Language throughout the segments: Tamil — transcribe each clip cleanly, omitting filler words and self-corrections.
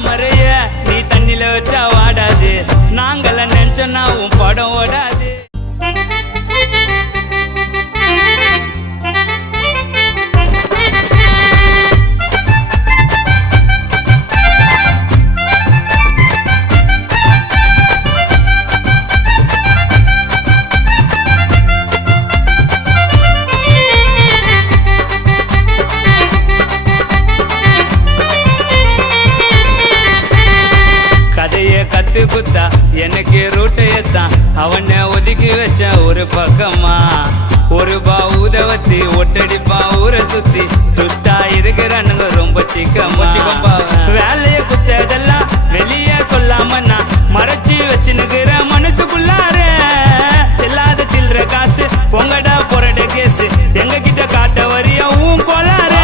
தாமரைய நீ தண்ணில வச்சா வாடாது, நாங்கள நினைச்சோன்னா உன் படம் ஓடாது. கத்து குத்தா எனக்கு ரூட்டை ஏத்தான், அவனை ஒதுக்கி வச்ச ஒரு பக்கமா. ஒரு ஊதவத்தி ஒட்டடிப்பா ஊரை சுத்தி, துஷ்டா இருக்கிறானுங்க ரொம்ப சிக்கமா. வேலைய குத்ததெல்லாம் வெளியே சொல்லாம நான் மறைச்சி வச்சுனுக்கிற மனசுக்குள்ளார. செல்லாத சில்லற காசு பொங்கடா பொறட கேசு, எங்க கிட்ட காட்ட வரியா உன் கொலார.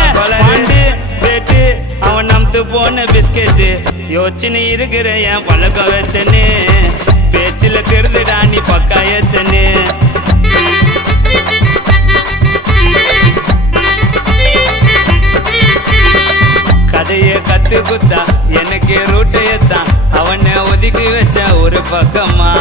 பேட்டு அவன் நம்பு போன பிஸ்கெட்டு, யோசிச்சுன்னு இருக்கிற என் பழக்க வச்சனு, பேச்சில கருதுடா நீ பக்காயச்சனு. கதைய கத்து குத்தா எனக்கு ரூட்டையத்தான், அவனை ஒதுக்கி வச்ச ஒரு பக்கமா.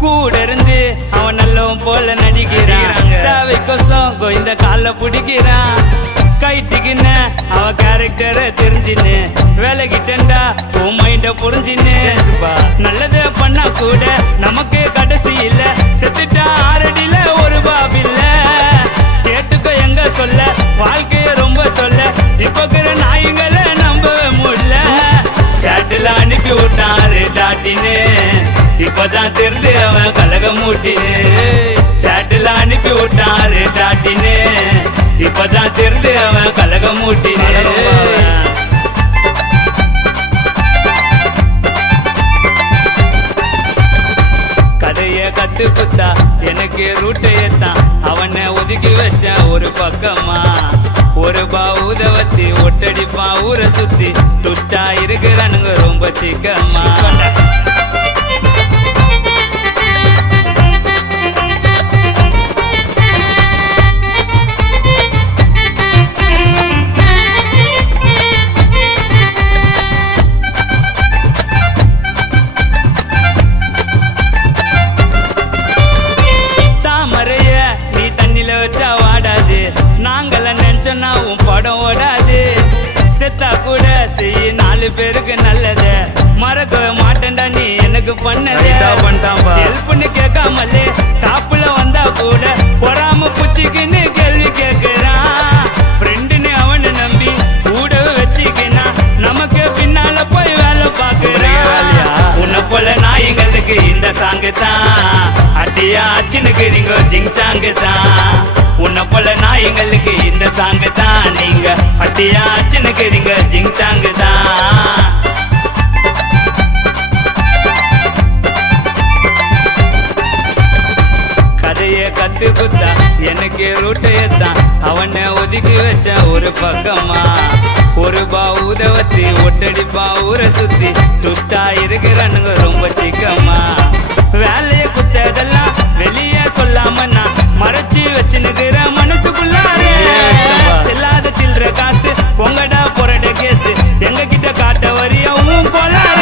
கூட இருந்து அவன் நல்லவன் போல நடிக்கிறான், தேவைக்கோசம் இந்த கால பிடிக்கிறான். கைட்டுக்குன்னு அவன் கேரக்டரை தெரிஞ்சின்னு, வேலைக்கிட்டா உன் மைண்ட புரிஞ்சின்னு. நல்லத பண்ணா கூட நமக்கு கடைசி இல்ல, செத்துட்டா ஆரடியில ஒரு பாபில்ல. கேட்டுக்கோ எங்க சொல்ல வாழ்க்கைய ரொம்ப தொல்ல, இப்ப நாய்களை நம்ப முடியல. சாட்டுல அனுப்பி விட்டான் ரேட்டாட்டின்னு, இப்பதான் தெரிந்து அவன் கலக மூட்டினு. சாட்டுல அனுப்பி விட்டான் ரேட்டாட்டின்னு, இப்பதான் தெரிந்து அவன் கலக மூட்டினு. கதைய கத்து குத்தா எனக்கு ரூட்டையத்தான், அவனை ஒதுக்கி வச்ச ஒரு பக்கமா. ஒரு ஊதவத்தி ஒட்டடிப்பா ஊரை சுத்தி, துஷ்டா இருக்கிறானுங்க ரொம்ப சிக்கமா. நாங்கள நினைச்சோன்னா உன் படம் ஓடாது. செத்தா கூட செய்ய 4 பேருக்கு நல்லது, மறக்கவே மாட்டேன்டா நீ எனக்கு பண்ணது. ஹெல்ப்னு கேட்காமலே டாப்புல வந்தா கூட பொறாம பூச்சிக்குன்னு கேள்வி கேட்கிறான். ஃப்ரெண்டுன்னு அவனை நம்பி கூடவே வச்சுக்கினா, நமக்கு பின்னால போய் வேலை பார்க்கிறான். உன்னை போல நாய்களுக்கு இந்த சாங்கு தான், அட்டியா அச்சினுக்குறீங்க ஜிங்சாங்கு தான். உன்னை போல நாய்களுக்கு இந்த சாங்கு தான், நீங்க அட்டியா அச்சினுக்குறீங்க ஜிங்சாங்கு தான். கதைய கத்து குத்தா எனக்கு ரூட்டையத்தான், அவனை ஒதுக்கி வச்ச ஒரு பக்கமா. ஒரு ஊதவத்தி ஒட்டடிப்பா ஊரை சுத்தி, துஷ்டா இருக்கிறானுங்க ரொம்ப சிக்கமா. வேலைய குத்ததெல்லாம் வெளியே சொல்லாம நான் மறைச்சி வச்சுனுக்கிற மனசுக்குள்ளார. செல்லாத சில்லற காசு பொங்கடா பொறட கேசு, எங்க கிட்ட காட்ட வரியா உன் கொலார.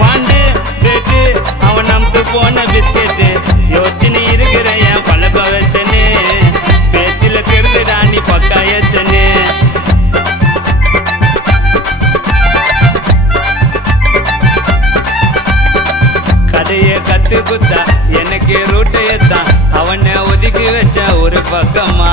பாண்டு பேட்டு அவன் நம்பு போன பிஸ்கெட்டு, யோசிச்சுன்னு இருக்கிற என் பழக்க வச்சனு, பேச்சில கருதுடா நீ பக்காயச்சனு. கதைய கத்து குத்தா எனக்கு ரூட்டையத்தான், அவனை ஒதுக்கி வச்ச ஒரு பக்கமா.